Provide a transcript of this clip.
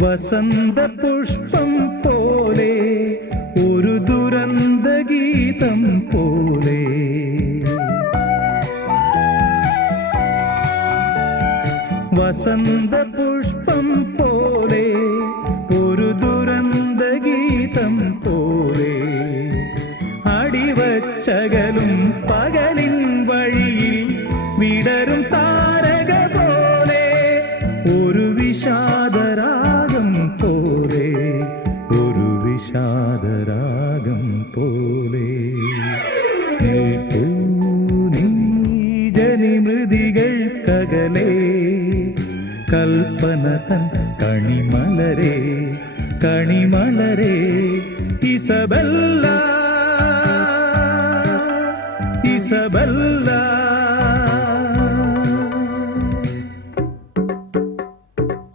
വസന്ത പുഷ്പം പോലെ ഒരു ദുരന്ത ഗീതം പോലെ വസന്ത പുഷ്പം പോലെ ഒരു ദുരന്ത ഗീതം പോലെ അടിവച്ചകലും പകലിൻ വഴിയിൽ വിടരും താരക പോലെ ഒരു വിഷാദരാഗം പോലെ ഒരു വിഷാദരാഗം പോലെ ജനിമൃതികൾക്കകലേ കൽപ്പന തൻ കണിമലരേ കണിമലരേ ഇസബെല്ല ഇസബെല്ല